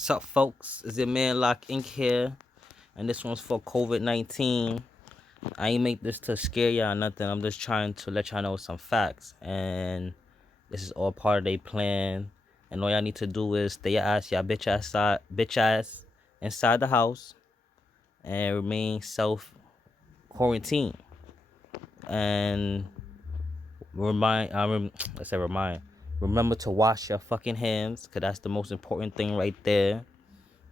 Sup, folks? It's your man Lock Inc. here, and this one's for COVID-19. I ain't make this to scare y'all or nothing. I'm just trying to let y'all know some facts, and this is all part of their plan. And all y'all need to do is stay your ass, y'all bitch ass inside the house, and remain self quarantine. And remember to wash your fucking hands, cause that's the most important thing right there.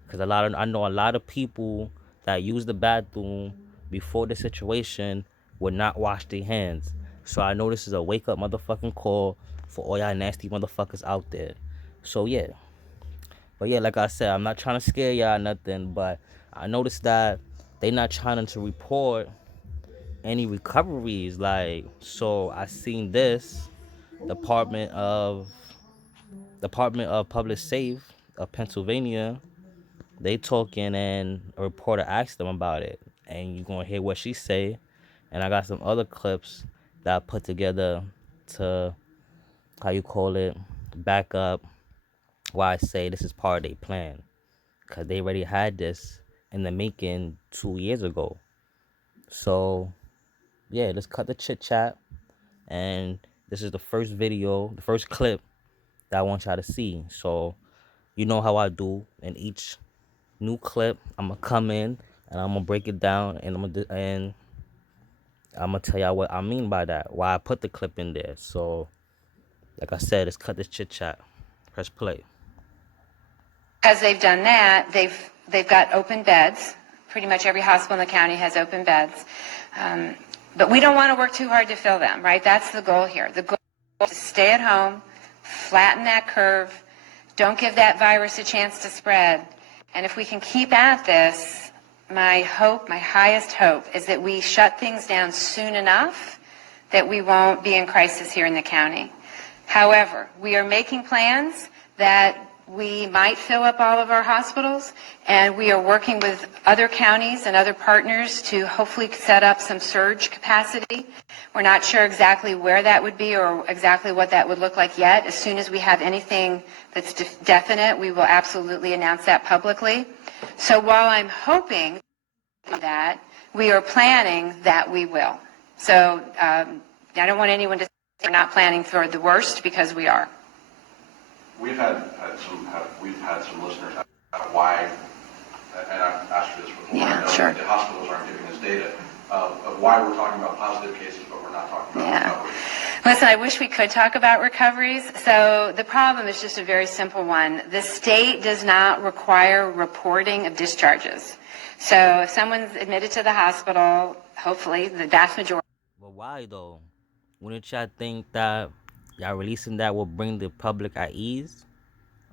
Because I know a lot of people that use the bathroom before the situation would not wash their hands. So I know this is a wake up motherfucking call for all y'all nasty motherfuckers out there. So yeah. But yeah, like I said, I'm not trying to scare y'all or nothing, but I noticed that they not trying to report any recoveries. Like, so I seen this Department of Public Safe of Pennsylvania. They talking, and a reporter asked them about it, and you're gonna hear what she say. And I got some other clips that I put together to, how you call it, back up why I say this is part of their plan, because they already had this in the making 2 years ago. So yeah, let's cut the chit chat, and this is the first video, the first clip that I want y'all to see. So you know how I do in each new clip. I'm gonna come in and I'm gonna break it down, and I'm gonna tell y'all what I mean by that, why I put the clip in there. So like I said, let's cut this chit chat. Press play. Because they've done that, they've got open beds. Pretty much every hospital in the county has open beds. But we don't want to work too hard to fill them, right? That's the goal here. The goal is to stay at home, flatten that curve, don't give that virus a chance to spread. And if we can keep at this, my hope, my highest hope, is that we shut things down soon enough that we won't be in crisis here in the county. However, we are making plans that we might fill up all of our hospitals, and we are working with other counties and other partners to hopefully set up some surge capacity. We're not sure exactly where that would be or exactly what that would look like yet. As soon as we have anything that's definite, we will absolutely announce that publicly. So while I'm hoping that, we are planning that we will. So I don't want anyone to say we're not planning for the worst, because we are. We've had some listeners ask why, and I've asked you this before. Yeah, I know sure. The hospitals aren't giving us data of why we're talking about positive cases, but we're not talking about recovery. Listen, I wish we could talk about recoveries. So the problem is just a very simple one. The state does not require reporting of discharges. So if someone's admitted to the hospital, hopefully the vast majority. But why though? Wouldn't y'all think that y'all releasing that will bring the public at ease?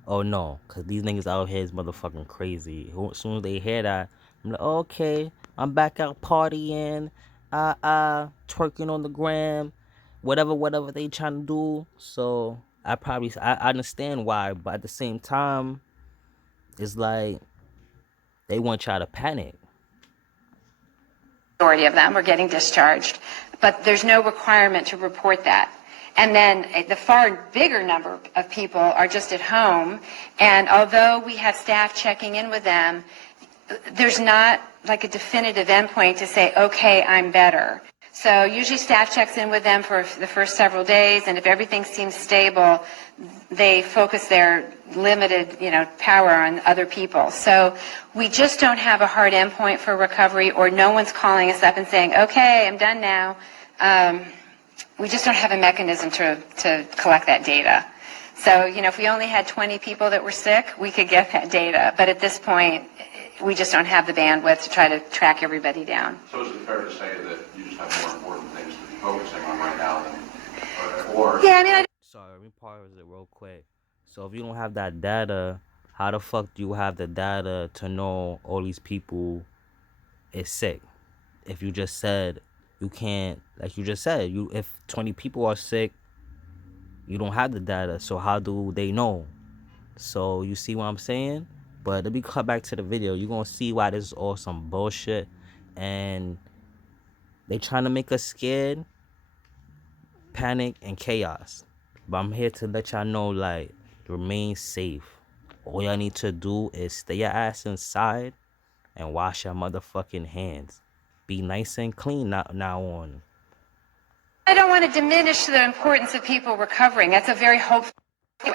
Oh no, cause these niggas out here is motherfucking crazy. As soon as they hear that, I'm like, okay, I'm back out partying, twerking on the gram, whatever they trying to do. So I understand why, but at the same time, it's like they want y'all to panic. Majority of them are getting discharged, but there's no requirement to report that. And then the far bigger number of people are just at home, and although we have staff checking in with them, there's not like a definitive endpoint to say, okay, I'm better. So usually staff checks in with them for the first several days, and if everything seems stable, they focus their limited, power on other people. So we just don't have a hard endpoint for recovery, or no one's calling us up and saying, okay, I'm done now. We just don't have a mechanism to collect that data. So, if we only had 20 people that were sick, we could get that data. But at this point, we just don't have the bandwidth to try to track everybody down. So is it fair to say that you just have more important things to be focusing on right now than, Yeah, I mean, Sorry, let me pause it real quick. So if you don't have that data, how the fuck do you have the data to know all these people is sick? If you just said you can't, like you just said, if 20 people are sick, you don't have the data. So how do they know? So you see what I'm saying? But let me cut back to the video. You're gonna see why this is all some bullshit, and they trying to make us scared, panic, and chaos. But I'm here to let y'all know, like, remain safe. All y'all need to do is stay your ass inside and wash your motherfucking hands. Be nice and clean now on. I don't want to diminish the importance of people recovering. That's a very hopeful.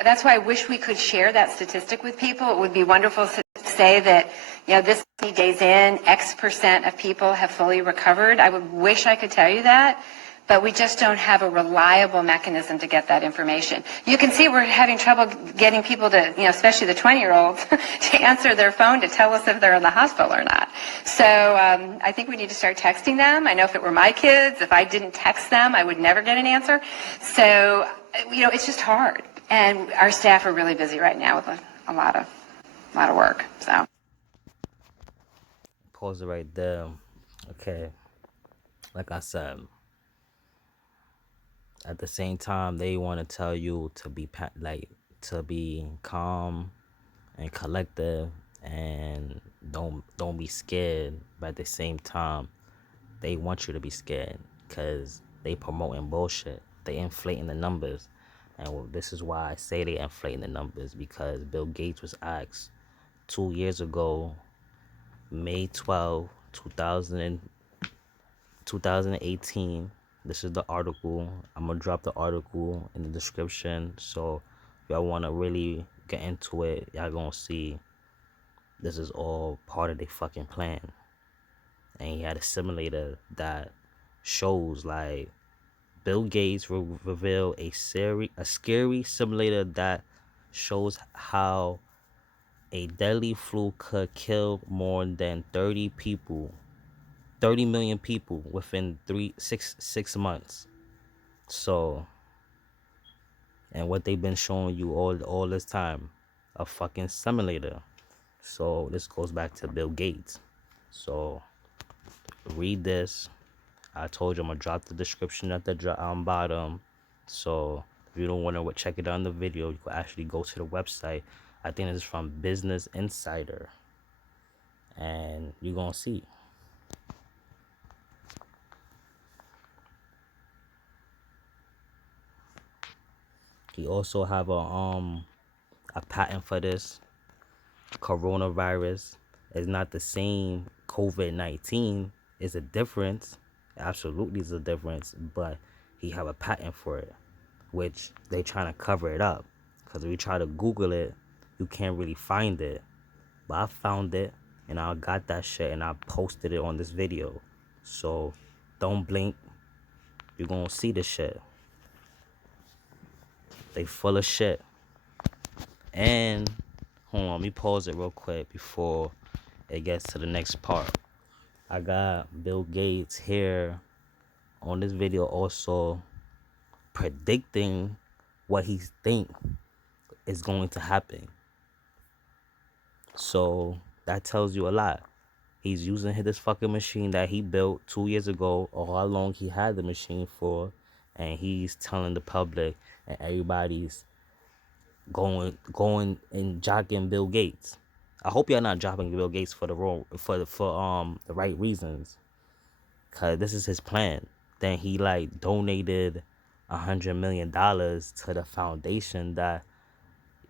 That's why I wish we could share that statistic with people. It would be wonderful to say that, this many days in, X% of people have fully recovered. I would wish I could tell you that, but we just don't have a reliable mechanism to get that information. You can see we're having trouble getting people to, especially the 20-year-olds, to answer their phone to tell us if they're in the hospital or not. So I think we need to start texting them. I know if it were my kids, if I didn't text them, I would never get an answer. So, it's just hard. And our staff are really busy right now with a lot of work. So Pause it right there. Okay. Like I said, at the same time, they want to tell you to be calm and collective and don't be scared. But at the same time, they want you to be scared because they promoting bullshit. They inflating the numbers. And this is why I say they inflating the numbers, because Bill Gates was asked 2 years ago, May 12, 2018. This is the article. I'm going to drop the article in the description. So if y'all want to really get into it, y'all going to see this is all part of their fucking plan. And he had a simulator that shows like Bill Gates will reveal a scary simulator that shows how a deadly flu could kill more than 30 million people within 6 months. So, and what they've been showing you all this time, a fucking simulator. So this goes back to Bill Gates. So read this. I told you I'm gonna drop the description at the bottom. So if you don't want to check it out in the video, you can actually go to the website. I think this is from Business Insider, and you're gonna see. He also have a patent for this. Coronavirus is not the same COVID-19. It's a difference. Absolutely is a difference, but he have a patent for it, which they trying to cover it up. Because if you try to Google it, you can't really find it. But I found it, and I got that shit, and I posted it on this video. So don't blink. You're going to see the shit. They full of shit. And hold on, let me pause it real quick before it gets to the next part. I got Bill Gates here on this video also predicting what he think is going to happen. So that tells you a lot. He's using this fucking machine that he built 2 years ago, or how long he had the machine for, and he's telling the public and everybody's going and jocking Bill Gates. I hope y'all not dropping Bill Gates for the right reasons, cause this is his plan. Then he donated $100 million to the foundation that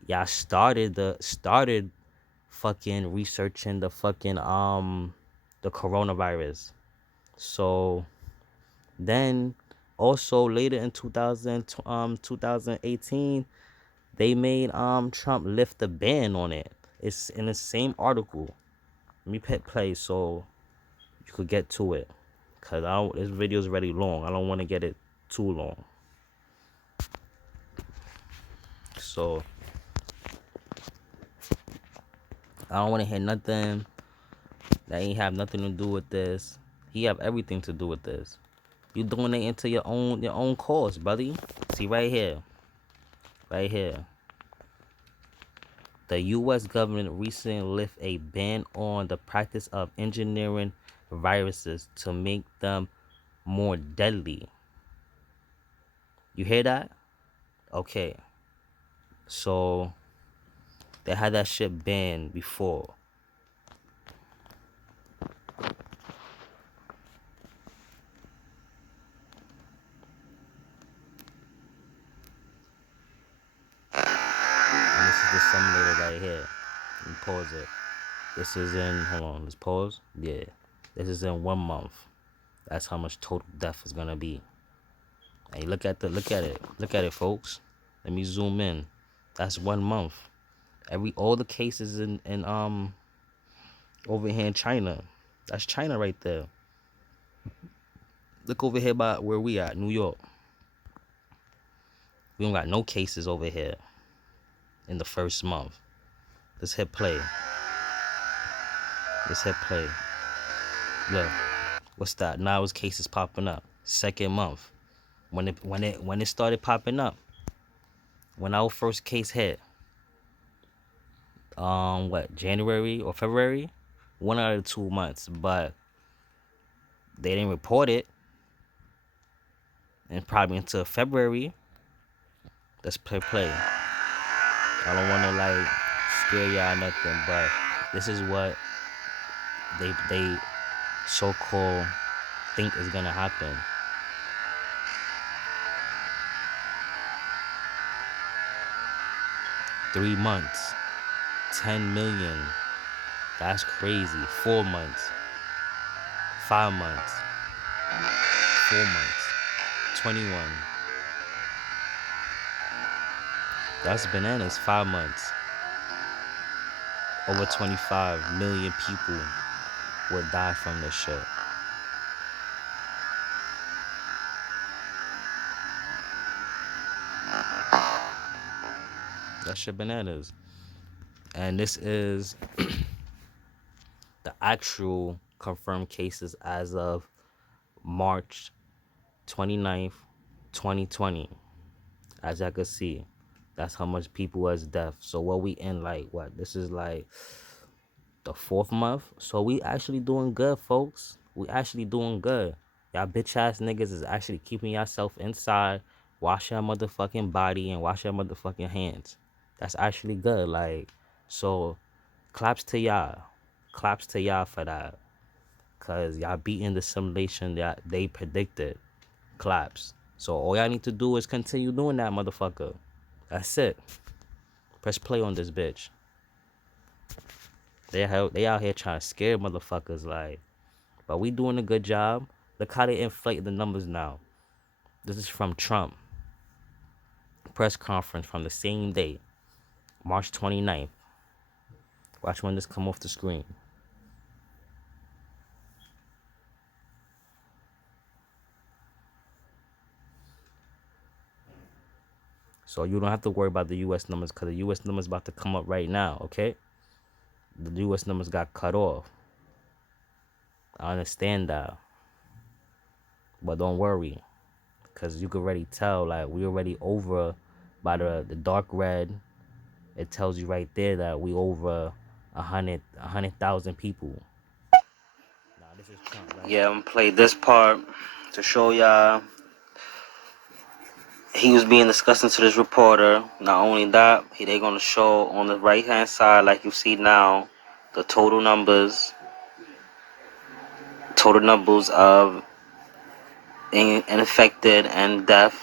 y'all started fucking researching the fucking the coronavirus. So then also later in 2018, they made Trump lift the ban on it. It's in the same article. Let me hit play so you could get to it, cause this video is already long. I don't want to get it too long. So I don't want to hear nothing that ain't have nothing to do with this. He have everything to do with this. You donate into your own cause, buddy. See right here. Right here. The U.S. government recently lifted a ban on the practice of engineering viruses to make them more deadly. You hear that? Okay. So they had that shit banned before. And this is the simulator right here. pause it. This is in, hold on, let's pause. Yeah. This is in 1 month. That's how much total death is gonna be. Hey, look at it, folks. Let me zoom in. That's 1 month. All the cases in over here in China. That's China right there. Look over here by where we at, New York. We don't got no cases over here in the first month. Let's hit play. Look, what's that? Now it's cases popping up. Second month. When it started popping up, when our first case hit, January or February? 1 out of 2 months, but they didn't report it. And probably until February. Let's play. I don't wanna like scare y'all or nothing, but this is what they so-called think is gonna happen. Three months, 10 million. That's crazy. 4 months, 5 months, 4 months, 21. That's bananas. 5 months. Over 25 million people will die from this shit. That shit bananas. And this is the actual confirmed cases as of March 29th, 2020. As I could see, that's how much people was deaf. So what we in like what? This is like the 4th month. So we actually doing good, folks. We actually doing good. Y'all bitch ass niggas is actually keeping yourself inside. Wash your motherfucking body and wash your motherfucking hands. That's actually good. Like, so claps to y'all. Claps to y'all for that. Cause y'all beating the simulation that they predicted. Claps. So all y'all need to do is continue doing that, motherfucker. That's it. Press play on this bitch. They out here trying to scare motherfuckers, like, but we doing a good job. Look how they inflate the numbers now. This is from Trump. Press conference from the same day, March 29th. Watch when this come off the screen. So you don't have to worry about the U.S. numbers because the U.S. numbers about to come up right now, okay? The U.S. numbers got cut off. I understand that. But don't worry. Because you can already tell, like, we already over by the dark red. It tells you right there that we over 100,000 people. Now, this is Trump, right? Yeah, I'm going to play this part to show y'all. He was being discussing to this reporter. Not only that, they going to show on the right-hand side, like you see now, the total numbers of infected and death,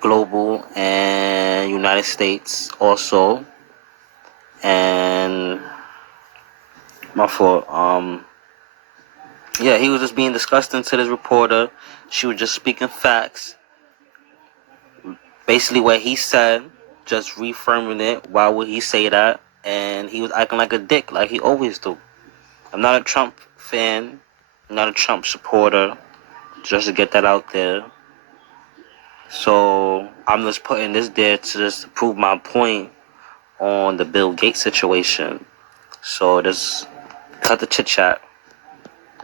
global and United States also. And my fault. Yeah, he was just being disgusting to this reporter. She was just speaking facts. Basically what he said, just reaffirming it. Why would he say that? And he was acting like a dick, like he always do. I'm not a Trump fan. I'm not a Trump supporter. Just to get that out there. So I'm just putting this there to just prove my point on the Bill Gates situation. So just cut the chit chat.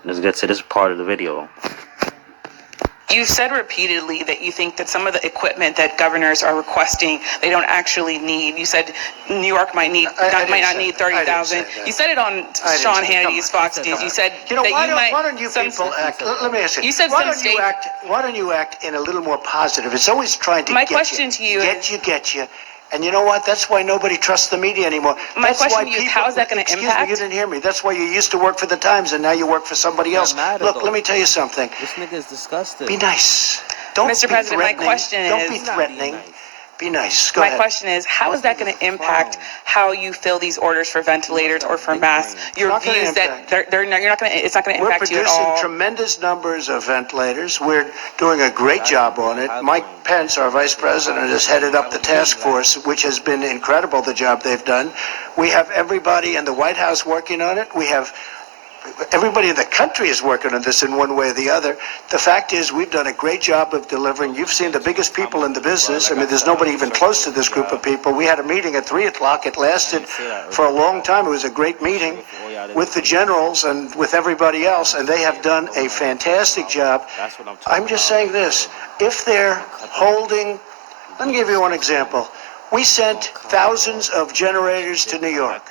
Let's get to this part of the video. You said repeatedly that you think that some of the equipment that governors are requesting, they don't actually need. You said New York might not need 30,000. You said it on Sean Hannity's Fox News. You said that why don't you people act? Let me ask you. You said why some don't you act? Why don't you act in a little more positive? It's always trying to My get question to you get you. And you know what? That's why nobody trusts the media anymore. My question to you is, how is that going to impact? Excuse me, you didn't hear me. That's why you used to work for the Times and now you work for somebody else. Look, let me tell you something. This nigga is disgusting. Be nice. Don't Mr. be President, my threatening. question Don't is- be threatening. Be nice. Go My ahead. question is, how is that going to impact how you fill these orders for ventilators or for masks? Your not gonna views that impact. you're not going to, it's not going to We're impact you at producing all. tremendous numbers of ventilators. We're doing a great job on it. Mike Pence, our vice president, has headed up the task force, which has been incredible, the job they've done. We have everybody in the White House working on it. We have everybody in the country is working on this in one way or the other. The fact is, we've done a great job of delivering. You've seen the biggest people in the business. I mean, there's nobody even close to this group of people. We had a meeting at 3 o'clock. It lasted for a long time. It was a great meeting with the generals and with everybody else, and they have done a fantastic job. I'm just saying this. If they're holding, let me give you one example. We sent thousands of generators to New York.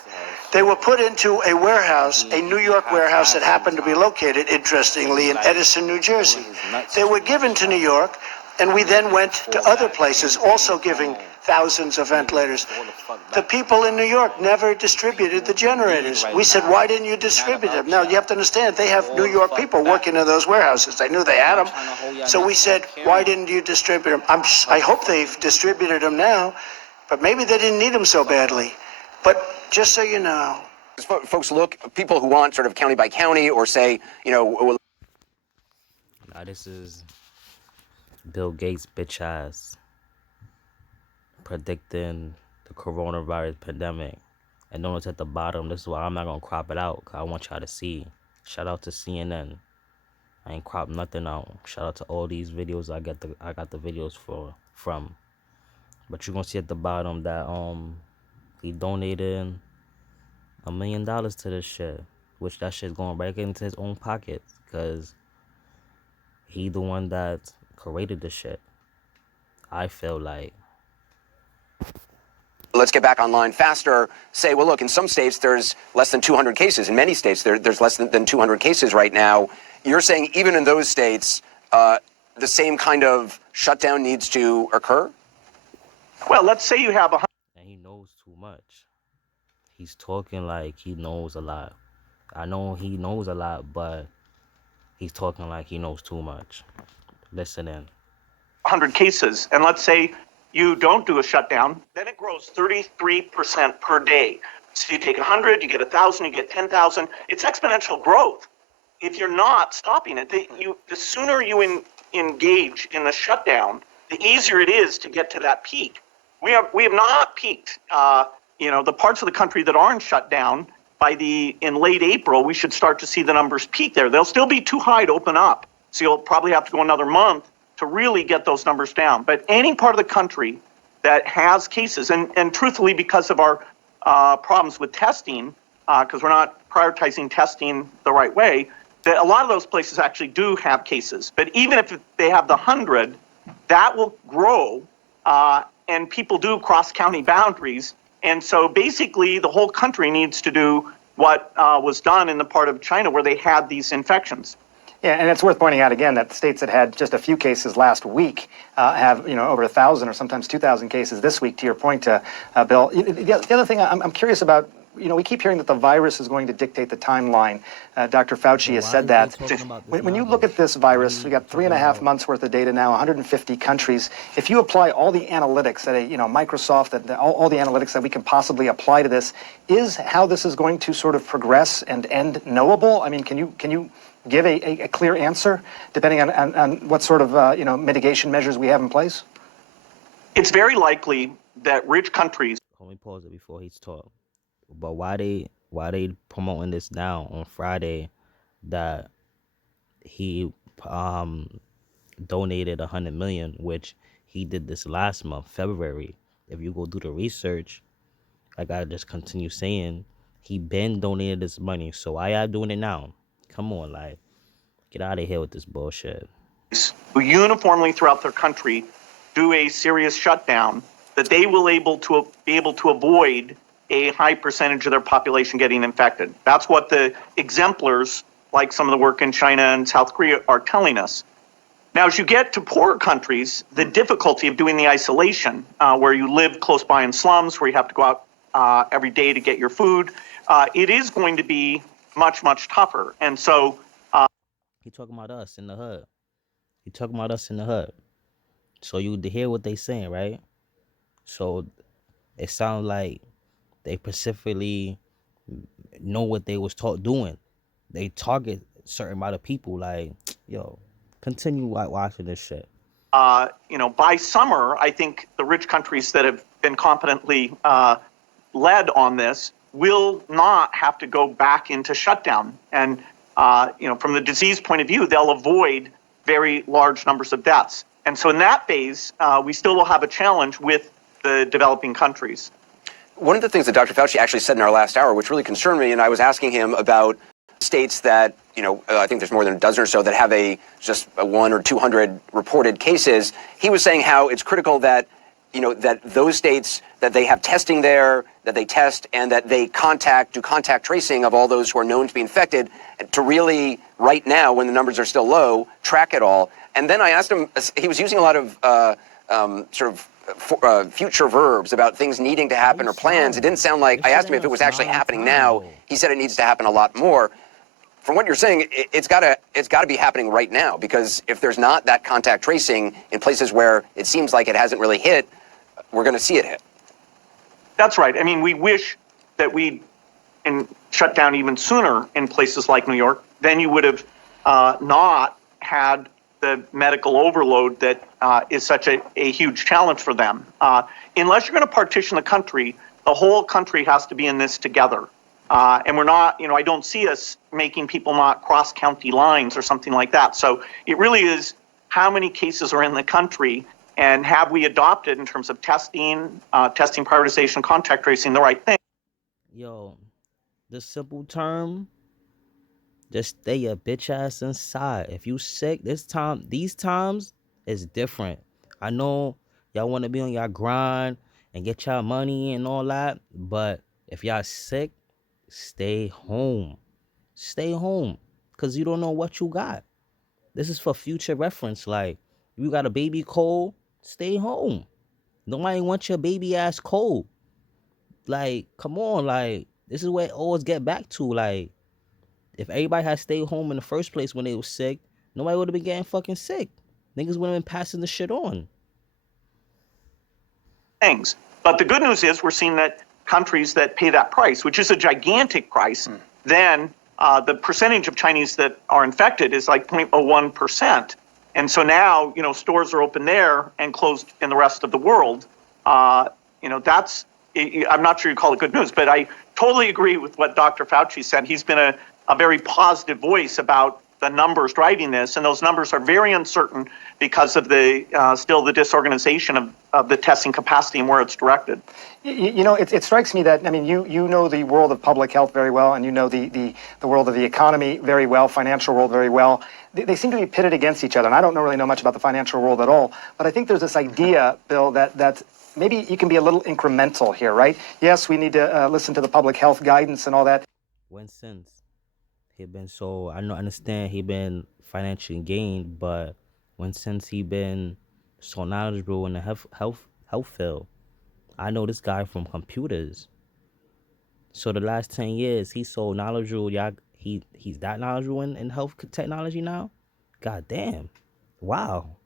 They were put into a warehouse, a New York warehouse that happened to be located, interestingly, in Edison, New Jersey. They were given to New York, and we then went to other places, also giving thousands of ventilators. The people in New York never distributed the generators. We said, why didn't you distribute them? Now, you have to understand, they have New York people working in those warehouses. They knew they had them. So we said, why didn't you distribute them? I hope they've distributed them now, but maybe they didn't need them so badly. But just so you know, folks look, people who want sort of county by county or say, Now this is Bill Gates' bitch ass predicting the coronavirus pandemic. And notice at the bottom, this is why I'm not gonna crop it out, 'cause I want y'all to see. Shout out to CNN. I ain't crop nothing out. Shout out to all these videos I got the videos from. But you're gonna see at the bottom that he donated $1 million to this shit, which that shit's going right into his own pocket, because he the one that created this shit. I feel like. let's get back online faster, say, well, look, in some states there's less than 200 cases. In many states there's less than 200 cases right now. You're saying even in those states, the same kind of shutdown needs to occur? well, let's say you have And he knows too much. He's talking like he knows a lot. I know he knows a lot, but he's talking like he knows too much. Listen in. 100 cases, and let's say you don't do a shutdown, then it grows 33% per day. So you take 100, you get 1,000, you get 10,000. It's exponential growth. If you're not stopping it, the sooner you engage in the shutdown, the easier it is to get to that peak. We have not peaked. The parts of the country that aren't shut down, in late April, we should start to see the numbers peak there. They'll still be too high to open up, so you'll probably have to go another month to really get those numbers down. But any part of the country that has cases, and truthfully, because of our problems with testing, because we're not prioritizing testing the right way, that a lot of those places actually do have cases. But even if they have the 100, that will grow, and people do cross county boundaries. And so basically the whole country needs to do what was done in the part of China where they had these infections. Yeah, and it's worth pointing out again that states that had just a few cases last week have, over 1,000 or sometimes 2,000 cases this week, to your point, Bill. The other thing I'm curious about, we keep hearing that the virus is going to dictate the timeline. Dr. Fauci has said that. When you look at this virus, we got 3.5 months worth of data now, 150 countries. If you apply all the analytics that Microsoft, all the analytics that we can possibly apply to this, is how this is going to sort of progress and end knowable? I mean, can you give a clear answer depending on what sort of mitigation measures we have in place? It's very likely that rich countries. Let me pause it before he's talk. But why they promoting this now on Friday that he donated 100 million, which he did this last month, February. If you go do the research, like I just continue saying, he been donated this money. So why y'all doing it now? Come on, like, get out of here with this bullshit. Who uniformly throughout their country do a serious shutdown, that they will be able to avoid a high percentage of their population getting infected. That's what the exemplars, like some of the work in China and South Korea, are telling us. Now, as you get to poorer countries, the difficulty of doing the isolation, where you live close by in slums, where you have to go out every day to get your food, it is going to be much, much tougher. And so He talking about us in the hood. So you hear what they saying, right? So it sounds like they specifically know what they was doing. They target certain amount of people. Like, yo, continue watching this shit. By summer, I think the rich countries that have been competently led on this will not have to go back into shutdown. And, from the disease point of view, they'll avoid very large numbers of deaths. And so in that phase, we still will have a challenge with the developing countries. One of the things that Dr. Fauci actually said in our last hour, which really concerned me, and I was asking him about states that, I think there's more than a dozen or so that have just 100 or 200 reported cases. He was saying how it's critical that, that those states, that they have testing there, that they test, and that they do contact tracing of all those who are known to be infected, to really, right now, when the numbers are still low, track it all. And then I asked him, he was using a lot of future verbs about things needing to happen or plans. It didn't sound like, I asked him if it was actually happening now. He said it needs to happen a lot more. From what you're saying, it's got to be happening right now, because if there's not that contact tracing in places where it seems like it hasn't really hit, we're going to see it hit. That's right. I mean, we wish that we'd shut down even sooner in places like New York. Then you would have not had the medical overload that is such a huge challenge for them. Unless you're going to partition the country, the whole country has to be in this together. And we're not, I don't see us making people not cross county lines or something like that. So it really is how many cases are in the country, and have we adopted in terms of testing prioritization, contact tracing, the right thing? Yo, the simple term, just stay your bitch ass inside. If you sick, these times is different. I know y'all want to be on y'all grind and get y'all money and all that, but if y'all sick, stay home. Stay home, because you don't know what you got. This is for future reference. Like, if you got a baby cold, stay home. Nobody wants your baby ass cold. Like, come on. Like, this is where it always get back to. Like, if everybody had stayed home in the first place when they was sick, nobody would have been getting fucking sick. Niggas would have been passing the shit on. Things. But the good news is we're seeing that countries that pay that price, which is a gigantic price, then the percentage of Chinese that are infected is like 0.01%. And so now, stores are open there and closed in the rest of the world. That's, I'm not sure you call it good news, but I totally agree with what Dr. Fauci said. He's been a very positive voice about the numbers driving this, and those numbers are very uncertain because of the still the disorganization of the testing capacity and where it's directed. It strikes me that, I mean, you know the world of public health very well, and you know the world of the economy very well, financial world very well. They seem to be pitted against each other, and I don't really know much about the financial world at all, but I think there's this idea, Bill, that maybe you can be a little incremental here, right? Yes, we need to listen to the public health guidance and all that. When since he been so, I understand he been financially gained, but when since he been so knowledgeable in the health field. I know this guy from computers. So the last 10 years, he's so knowledgeable. He's that knowledgeable in health technology now? God damn. Wow.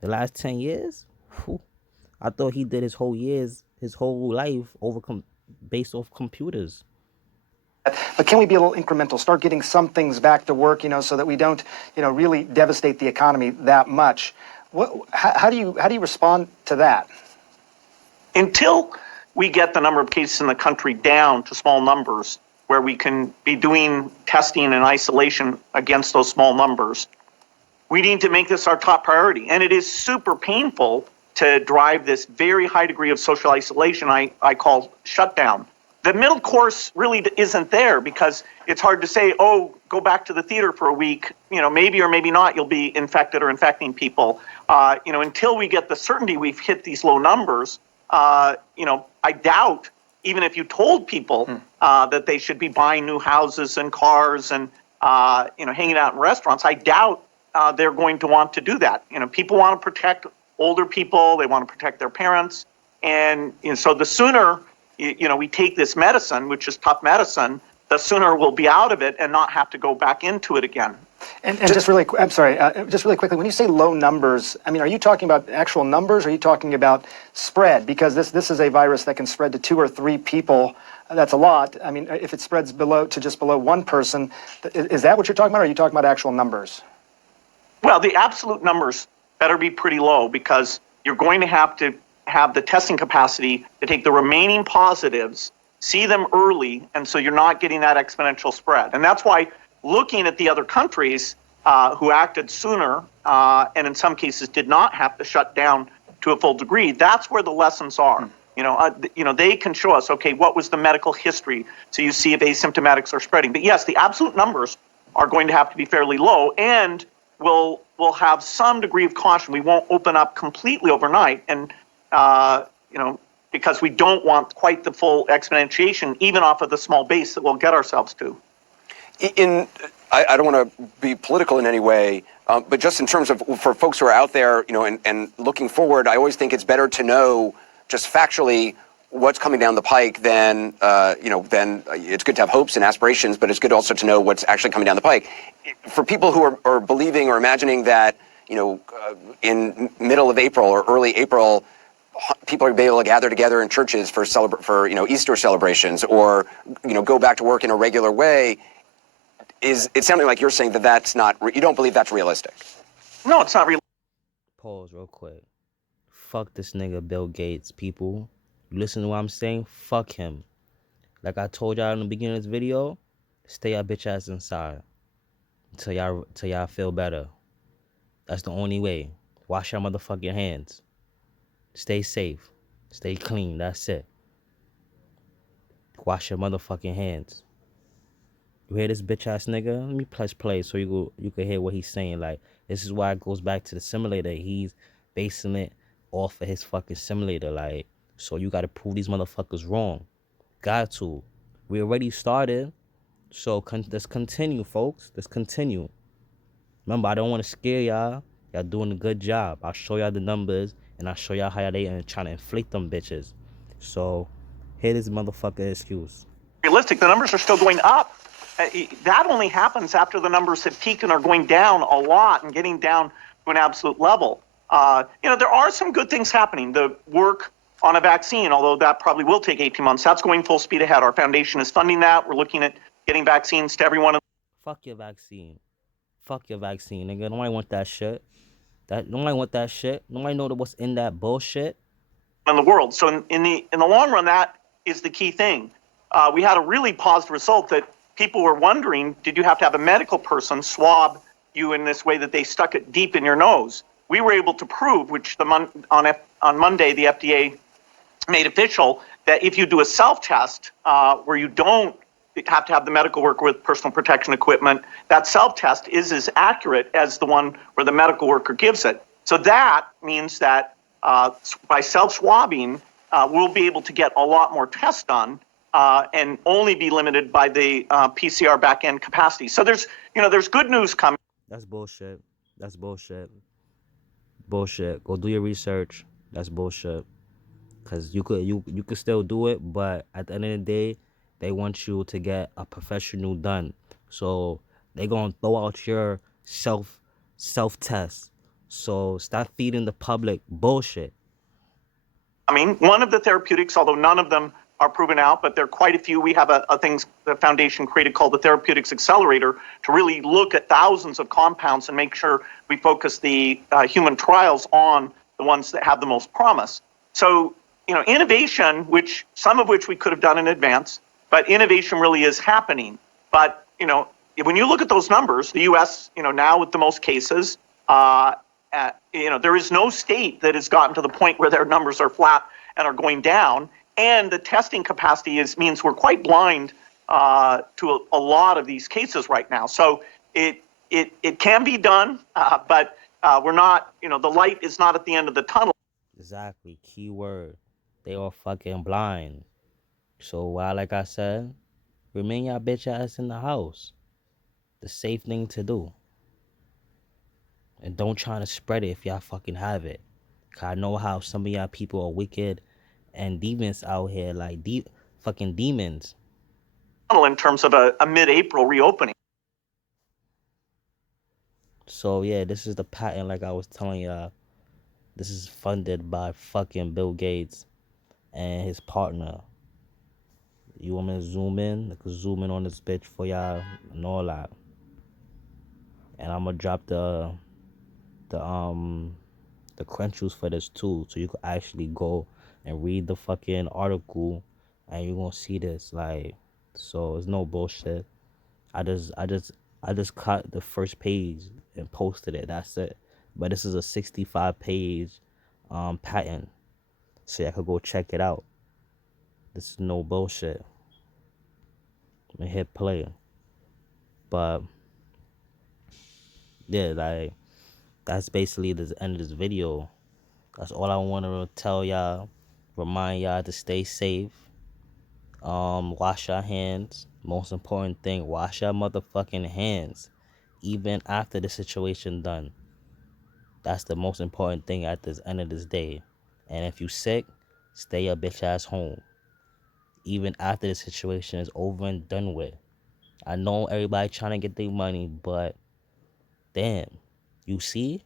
The last 10 years? Whew. I thought he did his whole life based off computers. But can we be a little incremental, start getting some things back to work, so that we don't, really devastate the economy that much? How do you respond to that? Until we get the number of cases in the country down to small numbers, where we can be doing testing and isolation against those small numbers, we need to make this our top priority. And it is super painful to drive this very high degree of social isolation I call shutdown. The middle course really isn't there, because it's hard to say, oh, go back to the theater for a week, maybe or maybe not you'll be infected or infecting people. Until we get the certainty we've hit these low numbers, I doubt, even if you told people that they should be buying new houses and cars and, hanging out in restaurants, I doubt they're going to want to do that. People want to protect older people. They want to protect their parents. And so the sooner we take this medicine, which is tough medicine, the sooner we'll be out of it and not have to go back into it again. And just really, I'm sorry, just really quickly, when you say low numbers, I mean, are you talking about actual numbers, or are you talking about spread? Because this is a virus that can spread to 2 or 3 people. That's a lot. I mean, if it spreads just below one person, is that what you're talking about, or are you talking about actual numbers? Well, the absolute numbers better be pretty low, because you're going to have the testing capacity to take the remaining positives, see them early, and so you're not getting that exponential spread. And that's why looking at the other countries who acted sooner and in some cases did not have to shut down to a full degree, that's where the lessons are. They can show us, okay, what was the medical history, so you see if asymptomatics are spreading. But yes, the absolute numbers are going to have to be fairly low, and we'll have some degree of caution. We won't open up completely overnight, and because we don't want quite the full exponentiation, even off of the small base that we'll get ourselves to. I don't want to be political in any way, but just in terms of for folks who are out there, and looking forward, I always think it's better to know just factually what's coming down the pike than it's good to have hopes and aspirations, but it's good also to know what's actually coming down the pike. For people who are believing or imagining that, in middle of April or early April, people are going to be able to gather together in churches for Easter celebrations, or go back to work in a regular way. It's sounding like you're saying that that's not. You don't believe that's realistic. No, it's not real. Pause real quick. Fuck this nigga Bill Gates, people. You listen to what I'm saying? Fuck him. Like I told y'all in the beginning of this video, stay your bitch ass inside till y'all feel better. That's the only way. Wash your motherfucking hands. Stay safe. Stay clean. That's it. Wash your motherfucking hands. You hear this bitch ass nigga? Let me press play so you can hear what he's saying. Like, this is why it goes back to the simulator. He's basing it off of his fucking simulator. Like, so you gotta prove these motherfuckers wrong. Got to. We already started. So let's continue, folks. Let's continue. Remember, I don't want to scare y'all. Y'all doing a good job. I'll show y'all the numbers, and I'll show y'all how they are trying to inflate them bitches. So, here this motherfucker excuse. Realistic, the numbers are still going up. That only happens after the numbers have peaked and are going down a lot and getting down to an absolute level. There are some good things happening. The work on a vaccine, although that probably will take 18 months, that's going full speed ahead. Our foundation is funding that. We're looking at getting vaccines to everyone. Fuck your vaccine. Fuck your vaccine, nigga. Nobody want that shit. Nobody want that shit. Nobody know what's in that bullshit. In the world. So in the long run, that is the key thing. We had a really positive result that people were wondering, did you have to have a medical person swab you in this way that they stuck it deep in your nose? We were able to prove, which on Monday the FDA made official, that if you do a self-test where you don't have to have the medical worker with personal protection equipment, that self-test is as accurate as the one where the medical worker gives it. So that means that by self-swabbing, we'll be able to get a lot more tests done and only be limited by the PCR back-end capacity. So there's good news coming. That's bullshit. That's bullshit. Bullshit. Go do your research. That's bullshit. Cause you could still do it, but at the end of the day, they want you to get a professional done. So they gonna throw out your self test. So stop feeding the public bullshit. I mean, one of the therapeutics, although none of them are proven out, but there are quite a few. We have a thing the foundation created called the Therapeutics Accelerator to really look at thousands of compounds and make sure we focus the human trials on the ones that have the most promise. So, innovation, some of which we could have done in advance, but innovation really is happening. But, when you look at those numbers, the U.S., now with the most cases, there is no state that has gotten to the point where their numbers are flat and are going down. And the testing capacity means we're quite blind to a lot of these cases right now. So it can be done, but we're not, the light is not at the end of the tunnel. Exactly. Key word. They all fucking blind. So like I said, remain your bitch ass in the house. The safe thing to do. And don't try to spread it if y'all fucking have it. Cause I know how some of y'all people are wicked and demons out here, like fucking demons. In terms of a mid-April reopening. So yeah, this is the patent like I was telling y'all. This is funded by fucking Bill Gates and his partner. You want me to zoom in? I can zoom in on this bitch for y'all and all that. And I'm gonna drop the the credentials for this too, so you can actually go and read the fucking article, and you're gonna see this. Like, so it's no bullshit. I just I just I just cut the first page and posted it. That's it. But this is a 65-page patent, so I could go check it out. This is no bullshit. I'm gonna hit play. But yeah, like that's basically the end of this video. That's all I want to tell y'all. Remind y'all to stay safe. Wash your hands. Most important thing, wash your motherfucking hands. Even after the situation done. That's the most important thing at this end of this day. And if you sick, stay your bitch ass home. Even after the situation is over and done with. I know everybody trying to get their money, but damn. You see?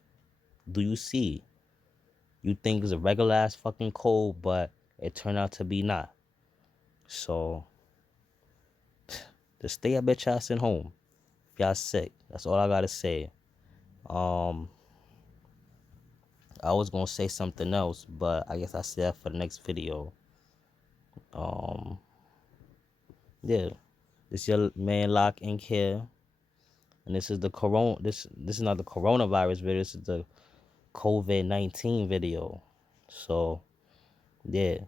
Do you see? You think it's a regular ass fucking cold, but it turned out to be not. So just stay your bitch ass at home. If y'all sick. That's all I gotta say. I was gonna say something else, but I guess I say that for the next video. Yeah. This your man Lock Inc. here. And this is the this is not the coronavirus video, this is the COVID-19 video. So yeah.